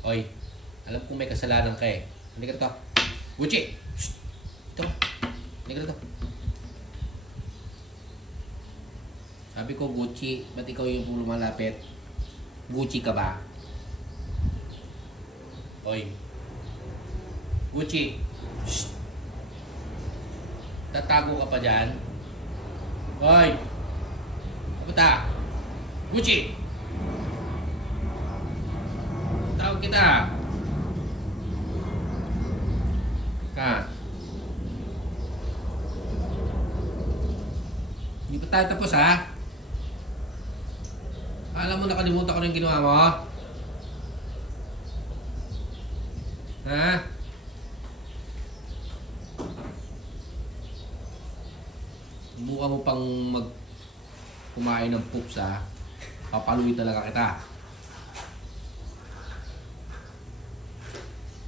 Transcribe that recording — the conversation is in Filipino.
Oy, alam kong may kasalanan ka eh. Hindi ka rito. Gucci! Shh! Ito. Hindi ka rito. Sabi ko, Gucci, ba't ikaw yung lumalapit? Gucci ka ba? Oy. Gucci! Shh! Tatago ka pa dyan? Oy! Kapunta! Gucci! Tawag kita! Ha? Hindi pa tayo tapos ha? Alam mo, nakalimutan ko na yung ginawa mo? Ha? Mukha mo pang kumain ng poops ha? Papaluin talaga kita.